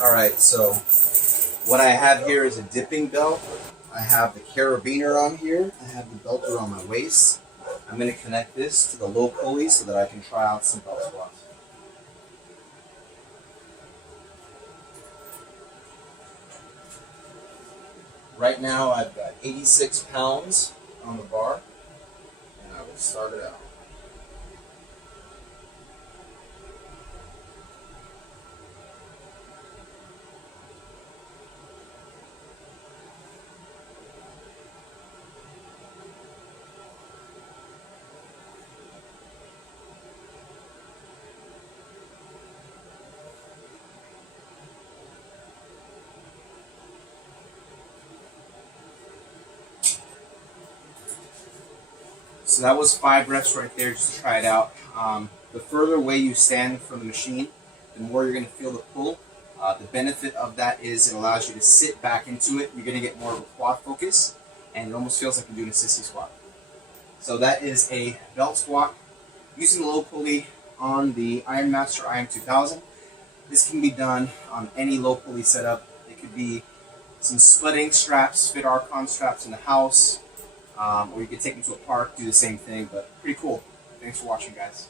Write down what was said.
Alright, so what I have here is a dipping belt. I have the carabiner on here. I have the belt around my waist. I'm going to connect this to the low pulley so that I can try out some belt squats. Right now I've got 86 pounds on the bar, and I will start it out. So that was 5 reps right there just to try it out. The further away you stand from the machine, the more you're going to feel the pull. The benefit of that is it allows you to sit back into it. You're going to get more of a quad focus, and it almost feels like you're doing a sissy squat. So that is a belt squat using the low pulley on the Ironmaster IM2000. This can be done on any low pulley setup. It could be some splitting straps, fit Archon straps in the house, or you could take them to a park, do the same thing, but pretty cool. Thanks for watching, guys.